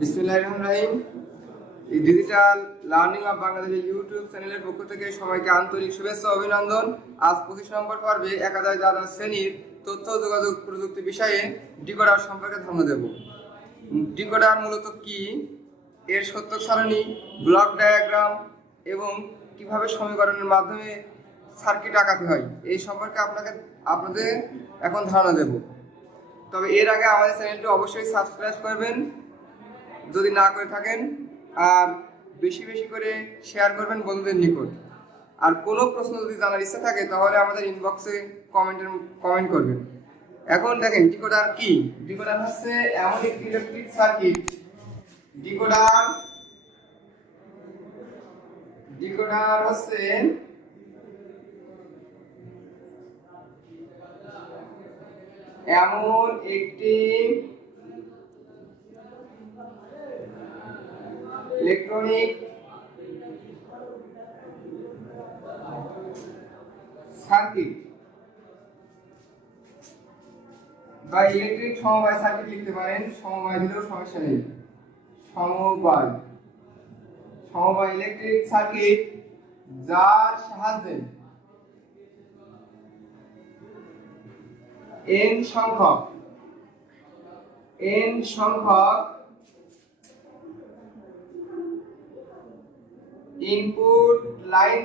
বিসমিল্লাহির রহমানির রহিম। এই ডিজিটাল লার্নিং অফ বাংলাদেশের ইউটিউব চ্যানেলের পক্ষ থেকে সবাইকে আন্তরিক শুভেচ্ছা ও অভিনন্দন। আজ 25 নম্বর পর্বে একাদশ দ্বাদশ শ্রেণীর তথ্য ও যোগাযোগ প্রযুক্তি বিষয়ে ডিকোডার সম্পর্কে ধারণা দেব। ডিকোডার মূলত কি, এর সত্যক সারণী, ব্লক ডায়াগ্রাম এবং কিভাবে সমীকরণের মাধ্যমে সার্কিট আঁকাতে হয় এই সম্পর্কে আপনাদের এখন ধারণা দেব। তবে এর আগে আমাদের চ্যানেলটি অবশ্যই সাবস্ক্রাইব করবেন যদি না করে থাকেন, আর বেশি বেশি করে শেয়ার করবেন বন্ধুদের নিকট। আর কোনো প্রশ্ন যদি জানার ইচ্ছা থাকে তাহলে আমাদের ইনবক্সে কমেন্ট করবেন। এখন দেখেন ডিকোডার কি। ডিকোডার হচ্ছে এমন একটি ইলেকট্রিক সার্কিট। ডিকোডার হচ্ছে এমন একটি ইলেকট্রনিক সার্কিট বা ইলেকট্রিক সমবায় সার্কিট লিখতে পারেন, সমবায় দিলেও সমস্যা নেই। সমবায় ইলেকট্রিক সার্কিট যার সাহায্যে n সংখ্যক ইনপুট লাইন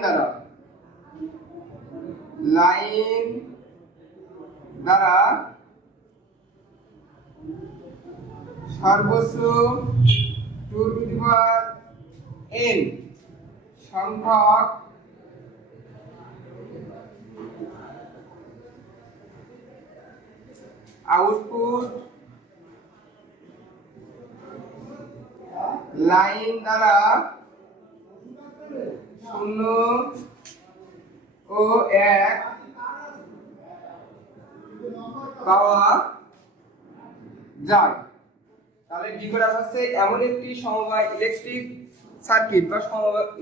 দ্বারা সর্বোচ্চ 2n সংখ্যক আউটপুট লাইন দ্বারা 0 ও 1 পাওয়া যায়। তাহলে ডিকোডার হচ্ছে এমন একটি সমবায় ইলেকট্রিক সার্কিট বা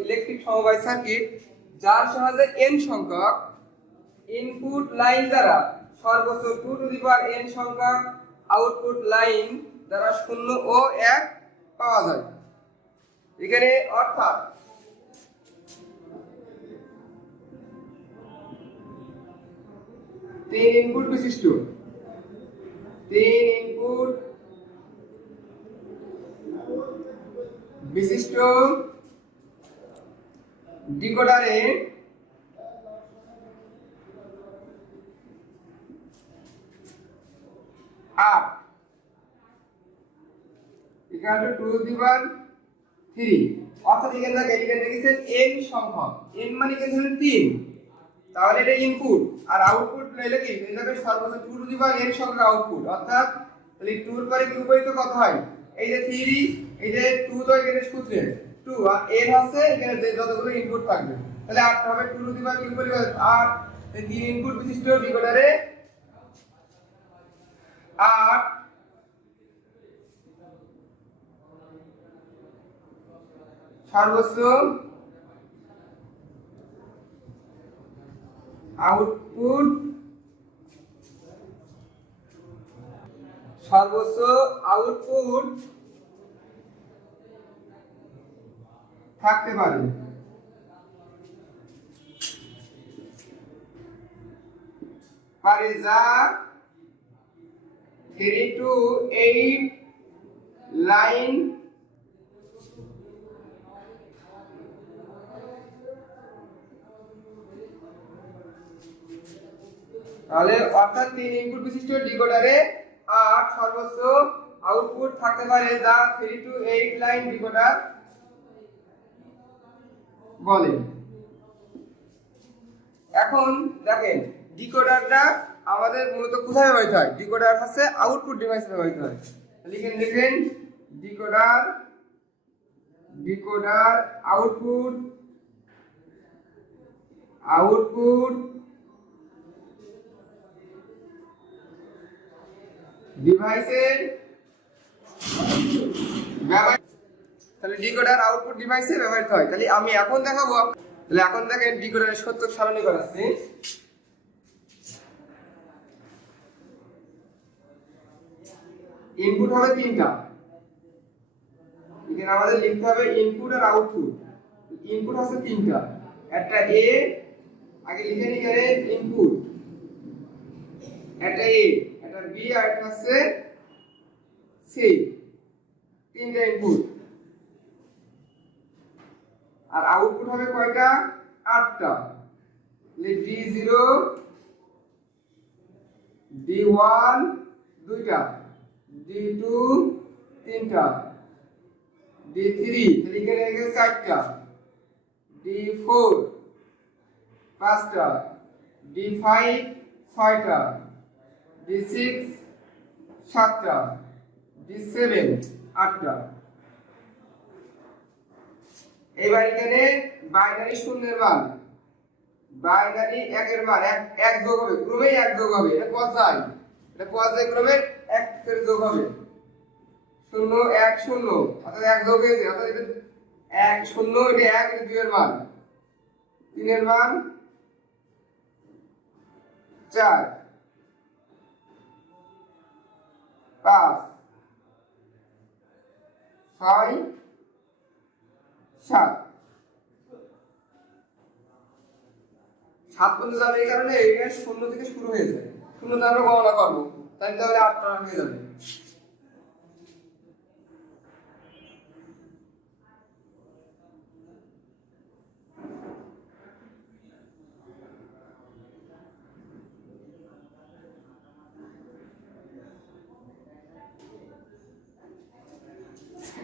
ইলেকট্রিক সমবায় সার্কিট যার সাহায্যে n সংখ্যক ইনপুট লাইন দ্বারা সর্বোচ্চ 2n সংখ্যক আউটপুট লাইন দ্বারা 0 ও 1 পাওয়া যায়। এখানে অর্থাৎ তিন ইনপুট বিশিষ্ট ডিকোডারে r equal to 2^3, অর্থাৎ এখানে দেখেছেন n সংখ্যক, n মানে এখানে 3, তাহলে এটা ইনপুট আর আউটপুট নিলে কি হয়ে যাবে সর্বোচ্চ 2n সংখ্যক আউটপুট। অর্থাৎ তাহলে 2 এর পরে কিউবই তো কত হয়, এই যে 3, এই যে 2 তো এখানে সূত্রে 2 আর n হচ্ছে এখানে যে যতগুলো ইনপুট থাকবে, তাহলে 8 হবে 2^3 আর এই 3 ইনপুট বিশিষ্ট ডিকোডারে 8 সর্বোচ্চ আউটপুট থাকতে পারে। যা 3 to 8 লাইন তাহলে অর্থাৎ 3 ইনপুট বিশিষ্ট ডিকোডারে 8 সর্বোচ্চ আউটপুট থাকতে পারে, যা 3 to 8 লাইন ডিকোডার বলে। এখন দেখেন ডিকোডারটা আমাদের মূলত কোথায় ব্যবহৃত হয়। ডিকোডার হচ্ছে আউটপুট ডিভাইসে ব্যবহৃত হয়। লিখেন ডিকোডার আউটপুট ডিভাইসের ব্যবহার, তাহলে ডিকোডার আউটপুট ডিভাইসে ব্যবহৃত হয়। তাহলে আমি এখন দেখাবো। তাহলে এখন দেখেন ডিকোডারের সত্যক সারণী করাচ্ছি। ইনপুট হবে তিনটা, এখানে আমাদের লিখতে হবে ইনপুট আর আউটপুট। ইনপুট হচ্ছে তিনটা, একটা এ আগে লিখে নিই এখানে ইনপুট, একটা এ, একটা বি আর একটা হচ্ছে সি, তিনটা ইনপুট। আর আউটপুট হবে কয়টা? 8টা। D0 D1 দুইটা, D2 তিনটা, D3 তাহলে এখানে হয়ে গেছে 4টা, D4 5টা, D5 6টা, D6 7টা, D7 8টা। এবার এখানে বাইনারি শূন্যের মান, বাইনারি একের মান এক যোগ হবে, ক্রমেই এক যোগ হবে, এটা পর্যায় ক্রমের এক এর যোগ হবে। 0 1 0 অর্থাৎ এক যোগ হয়েছে, অর্থাৎ এটা 1 0 এটা 1 এটা 2 এর মান, 3 এর মান 4 5 6 7 পর্যন্ত যাবে। এই কারণে এটা 0 থেকে শুরু হয়েছে, 0 তে আমরা গণনা করবো, তাহলে 8টা হয়ে যাবে।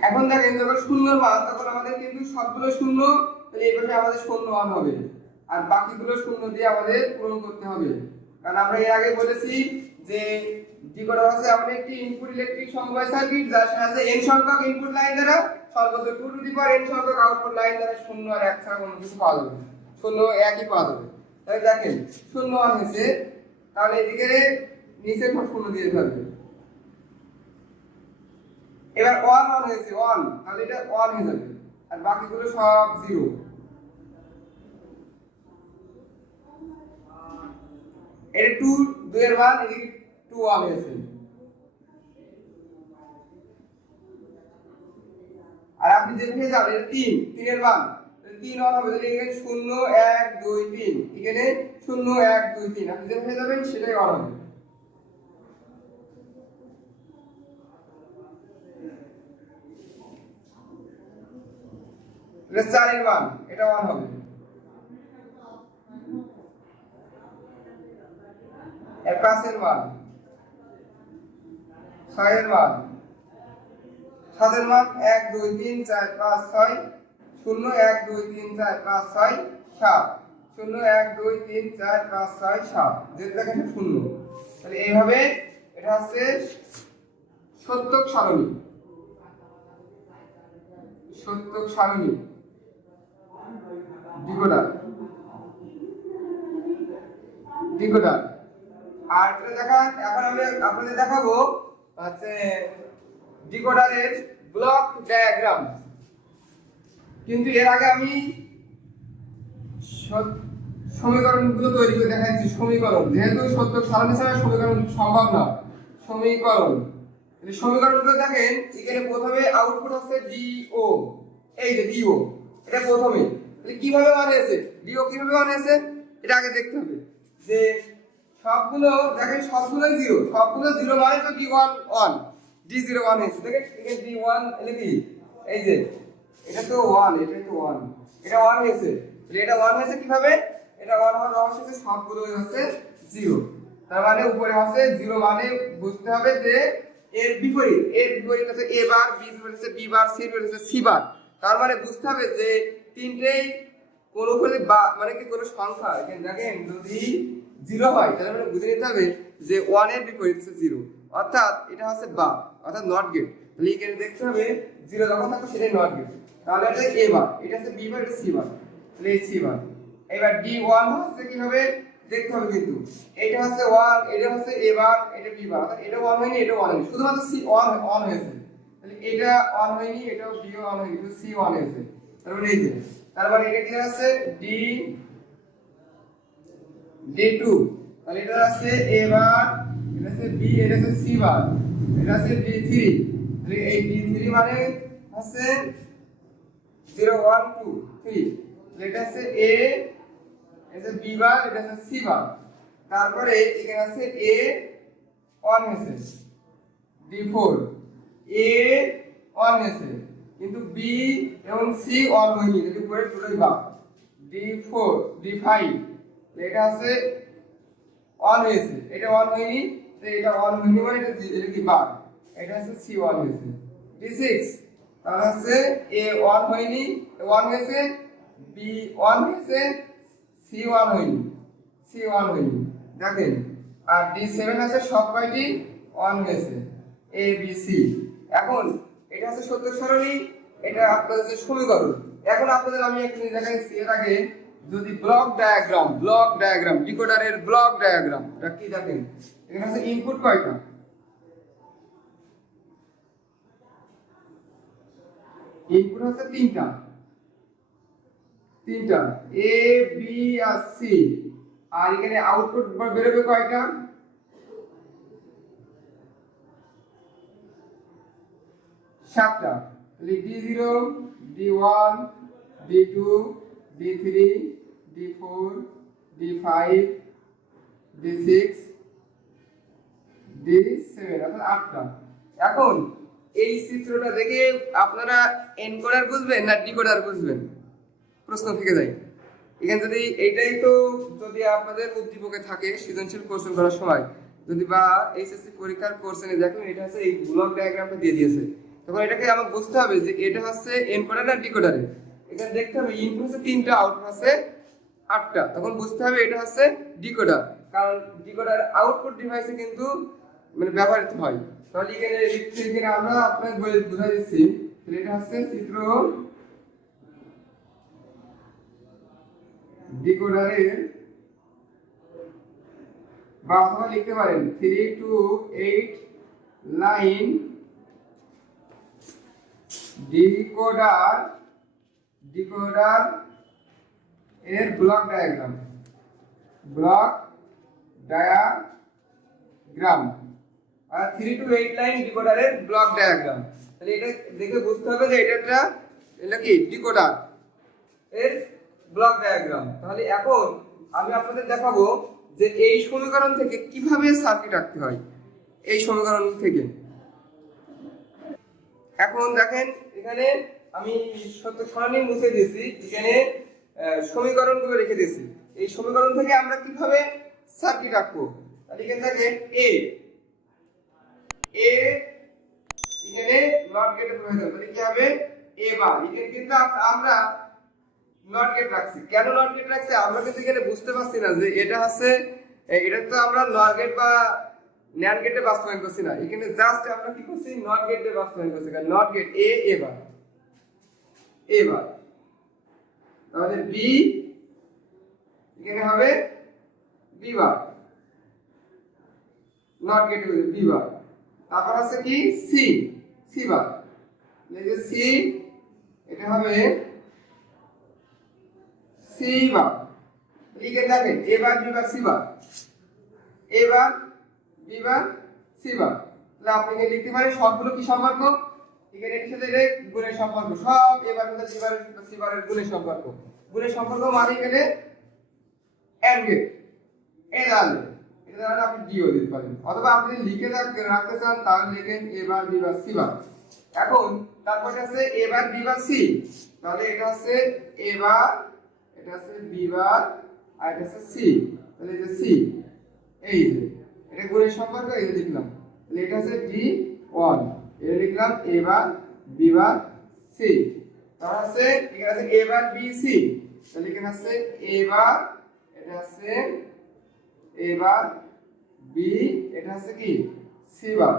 এখন দেখেন যখন 0 মান তখন আমাদের কিন্তু সবগুলো 0, তাহলে এই পাশে আমাদের 0 হবে, আর বাকিগুলো 0 দিয়ে আমাদের পূরণ করতে হবে। কারণ আমরা এর আগে বলেছি যে ডিকোডার হচ্ছে এমন একটি ইনপুট ইলেকট্রিক সমবায় সার্কিট যার সাহায্যে n সংখ্যক ইনপুট লাইন দ্বারা সর্বোচ্চ 2 টু দি পাওয়ার n সংখ্যক আউটপুট লাইন দ্বারা 0 আর 1 ছাড়া কোনো কিছু পাওয়া যাবে, 0 একই পাওয়া যাবে। তাহলে দেখেন 0 মান হয়েছে, তাহলে এদিকে নিচের পর 0 দিয়ে দিতে হবে। এবার 1 হয়েছে 1, তাহলে এটা 1 হয়ে যাবে, আর বাকিগুলো সব 0। এটা 2 এর মান, এদিকে 2 1 হয়েছে। আর আপনি যেখানে যাবেন এটা 3 এর মান, 3 1 হবে, তাহলে এখানে 0 1 2 3, এখানে 0 1 2 3, আপনি যেখানে যাবেন সেটাই 1 হবে। এটা 4 এর মান, এটা 1 হবে। এর 5 এর মান, 6 এর মান, 7 এর মান 1 2 3 4 5 6, 0 1 2 3 4 5 6 7, 0 1 2 3 4 5 6 7, যেটা দেখেন 0। তাহলে এইভাবে এটা হচ্ছে সত্যক সারণী, সত্যক সারণী ডিকোডার। আর এটা দেখান, এখন আমি আপনাদের দেখাবো হচ্ছে ডিকোডারের ব্লক ডায়াগ্রাম। কিন্তু এর আগে আমি সমীকরণগুলো তৈরি করে দেখাচ্ছি। সমীকরণ, যেহেতু সত্যক সারণী ছাড়া সমীকরণ সম্ভব না, সমীকরণগুলো দেখেন। এখানে প্রথমে আউটপুট হচ্ছে ডিও, এই যে ডিও, এটা প্রথমে। তাহলে কিভাবে মান হয়েছে, ডিও কিভাবে মান হয়েছে এটা আগে দেখতে হবে। যে সবগুলো দেখেন সবগুলোই 0, সবগুলো 0 মানে তো D1 1, D0 1 হয়েছে। দেখেন এখানে D1 লিখি, এই যে এটা তো 1, এটা তো 1, এটা 1 হয়েছে। তাহলে এটা 1 হয়েছে কিভাবে, এটা 1 হওয়ার রহস্য হচ্ছে সবগুলোই হচ্ছে 0। তার মানে উপরে হচ্ছে 0 মানে বুঝতে হবে যে এর বিপরীত হচ্ছে a বার, b বিপরীত হচ্ছে b বার, c বিপরীত হচ্ছে c বার। তার মানে বুঝতে হবে যে তিনটেই কোন উপরে মানে কি কোন সংখ্যা এখানে দেখেন যদি 0 হয় তাহলে মানে বুঝে নিতে হবে যে 1 এর বিপরীত হচ্ছে 0, অর্থাৎ এটা হচ্ছে বা, অর্থাৎ নট গেট। তাহলে এখানে দেখতে হবে 0 যখন থাকবে সেটাই নট গেট। তাহলে এটা a বার, এটা হচ্ছে b বার, এটা c বার, তাহলে এই c বার। এবার d1 হচ্ছে কিভাবে দেখতে হবে, কিন্তু এটা হচ্ছে 1, এটা হচ্ছে a বার, এটা b বার, অর্থাৎ এটা 1 হয়নি, এটা 1 হয়নি, শুধুমাত্র c 1 হয়েছে। তাহলে এটা 1 হয়নি, এটাও b 1 হয়নি, কিন্তু c 1 হয়েছে। তারপরে এই যে, তারপরে এটা কি আছে d2, তাহলে এটা আছে a বার, এটা আছে b, এটা আছে c বার, এটা আছে d3। তাহলে এই d3 মানে আছে 0 1 2 3, এটা আছে a, এটা b বার, এটা আছে c বার, তারপরে এখানে আছে a 1 আছে d4, a 1 আছে কিন্তু b এবং c 1 হয়নি, এটি উপরে দুটোই বাদ, d4 d5 এটা আছে 1 হয়েছে, এটা 1 হয়নি, তো এটা 1 হয়নি মানে এটা কি বাদ, এটা আছে c 1 হয়েছে, d6 তাহলে আছে a 1 হয়নি, 1 হয়েছে, b 1 হয়েছে, c 1 হয়নি, c 1 হয়নি দেখেন, আর d7 আছে সব কয়টি 1 হয়েছে, a b c। এখন এটা আছে সত্য সারণী, এটা আপনাদের হচ্ছে সমীকরণ। এখন আপনাদের আমি একটা জিনিস দেখাচ্ছি, এর আগে যদি ব্লক ডায়াগ্রাম ডিকোডারের ব্লক ডায়াগ্রাম এটা কি দেখেন, এখানে আছে ইনপুট কয়টা, ইনপুট আছে তিনটা a b আর c, আর এখানে আউটপুট বেরোবে কয়টা, 7টা, তাহলে d0 d1 d2 d3 d4 d5 d6 d7, অর্থাৎ 8টা। এখন এই চিত্রটা দেখে আপনারা এনকোডার বুঝবেন না ডিকোডার বুঝবেন, প্রশ্ন থেকে যায়। এখানে যদি এইটাই তো যদি আপনাদের উদ্দীপকে থাকে সৃজনশীল কোশ্চেন করার সময়, যদি বা এইচএসসি পরীক্ষার কোশ্চেনে দেখেন এটা হচ্ছে এই ব্লক ডায়াগ্রামটা দিয়ে দিয়েছে, তখন এটাকে আমাকে বুঝতে হবে যে এটা হচ্ছে এনকোডার আর ডিকোডারে। এখানে দেখতে হবে ইনপুট হচ্ছে 3টা, আউটপুট আছে 8টা, তখন বুঝতে হবে এটা হচ্ছে ডিকোডার, কারণ ডিকোডার আউটপুট ডিভাইসে কিন্তু মানে ব্যবহৃত হয়। তাহলে এখানে আমরা আপনাকে বুঝাই দিচ্ছি, এটা হচ্ছে চিত্র ডিকোডারের, বা অথবা লিখতে পারেন 3 to 8 লাইন ডিকোডার এর ব্লক ডায়াগ্রাম আর 3 to 8 লাইন ডিকোডারের ব্লক ডায়াগ্রাম। তাহলে এটা দেখে বুঝতে হবে যে এটা কি ডিকোডার এর ব্লক ডায়াগ্রাম। তাহলে এখন আমি আপনাদের দেখাবো যে এই সমীকরণ থেকে কিভাবে সার্কিট আঁকতে হয়, এই সমীকরণ থেকে। এখন দেখেন এখানে আমি সত্য সারণী মুছে দিয়েছি, এখানে সমীকরণগুলো রেখে দিয়েছি, এই সমীকরণ থেকে আমরা কিভাবে সার্কিট আঁকবো। তাহলে এখানে থাকে a এখানে নট গেটের প্রয়োজন, তাহলে কি হবে a বার, এখানে কিন্তু আমরা নট গেট রাখছি। কেন নট গেট রাখছি আমরা কিন্তু এখানে বুঝতে পারছি না যে এটা হচ্ছে, এটা তো আমরা নট গেট বা ন্যান্ড গেটে বাস্তবায়ন করছি না, এখানে জাস্ট আমরা কি করছি নট গেটে বাস্তবায়ন করছি, কারণ নট গেট a বার, তাহলে b এখানে হবে b বার, নট গেটে b বার, তারপর আছে কি c বার, এই যে c এটা হবে c বার, লিখে দেখেন a bar b bar c bar, a bar b bar c বার। তাহলে আপনি এখানে লিখতে পারেন সবগুলো কি সম্পর্ক, এখানে এর সাথে এর গুণের সম্পর্ক, সব a বার সাথে b বার c বারের গুণের সম্পর্ক মানে এখানে এন্ড গেট এটা দ্বারা আপনি ডিও দিতে পারেন, অথবা আপনি লিখে রাখতে চান তাহলে লিখেন a bar b bar c বার। এখন তারপরে আছে a bar b bar c, তাহলে এটা আছে a বার, এটা আছে b বার, আর এটা আছে c, তাহলে এটা c, এই যে এটা গুণের সম্পর্ক, এই লিখলাম, তাহলে এটা আছে d1, এটা লিখলাম a bar b bar c, তাহলে আছে এখানে আছে a বার b c, তাহলে এখানে আছে a বার, এটা আছে a বার b, এটা আছে কি c বার,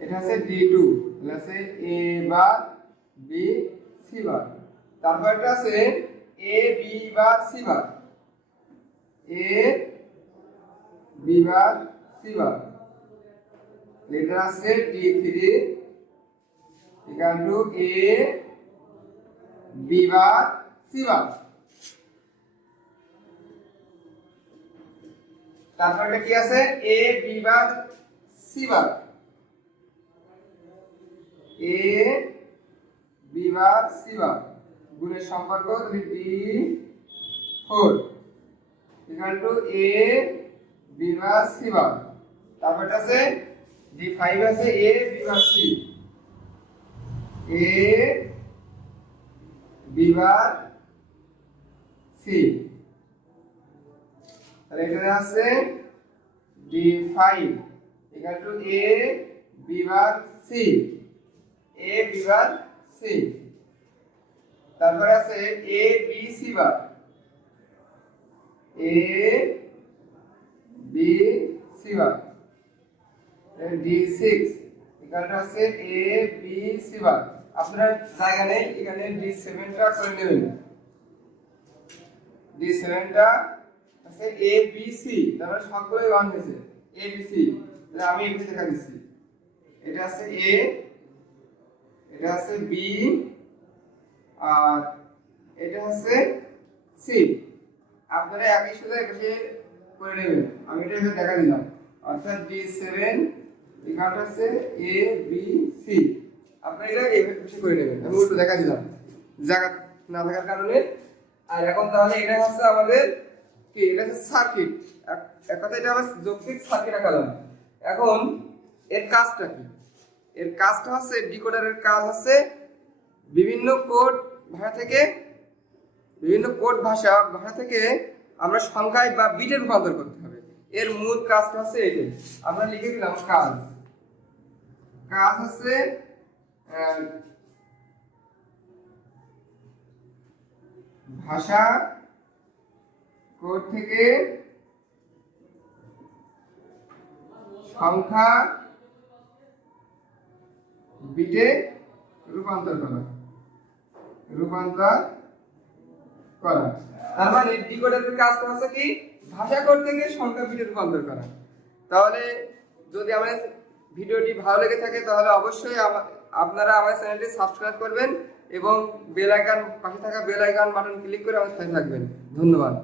এটা আছে d2, তাহলে আছে a বার b c বার, তারপর এটা আছে a b bar c bar, a b bar c বার, এটা আছে d3 equal to a b bar c বার, তারপর এটা কি আছে a b bar c bar, A B bar C bar গুণের সম্পর্ক D4 equal to A B bar C bar. তারপর আছে D5 আছে A B bar C, A B bar C. তাহলে এখানে আছে D5 equal to A B bar C, A B bar C. তারপরে আছে A B C bar, A B C bar. D6 equal to আছে A B C বার। আপনারা জায়গা নেই, এখানে D7 টা করে নেবেন। D7 টা আছে এ বি সি, তারপরে সবগুলোই 1 হয়েছে এ বি সি। তাহলে আমি এখানে দেখা দিচ্ছি, এটা আছে এ, এটা আছে বি, আর এটা আছে সি। আপনারা একই সাথে এসে করে নেবেন, আমি এটা এখানে দেখা দিলাম। অর্থাৎ D7 ইকুয়াল টু আছে এ বি সি। আপনারা এটা এসে করে নেবেন, আমি উল্টো দেখা দিলাম জায়গা না থাকার কারণে। আর এখন তাহলে এটা হচ্ছে আমাদের কি, এটা হচ্ছে সার্কিট। এক কথা এটা আমরা যৌক্তিক সার্কিট আঁকালাম। এখন এর কাজটা কি? এর কাজটা হচ্ছে, ডিকোডারের কাজ হচ্ছে বিভিন্ন কোড ভাষা থেকে আমরা সংখ্যায় বা বিটে রূপান্তর করতে হবে। এর মূল কাজটা হচ্ছে এইটাই, আমরা লিখে দিলাম কাজ হচ্ছে ভাষা কোড থেকে সংখ্যা বিটে রূপান্তর করা। তার মানে ডিকোডারের কাজটা হচ্ছে কি, ভাষা কোড থেকে সংখ্যা বিটে রূপান্তর করা। তাহলে যদি আমাদের ভিডিওটি ভালো লেগে থাকে তাহলে অবশ্যই আপনারা আমার চ্যানেলটি সাবস্ক্রাইব করবেন এবং পাশে থাকা বেল আইকন বাটন ক্লিক করে আমার সাথে থাকবেন। ধন্যবাদ।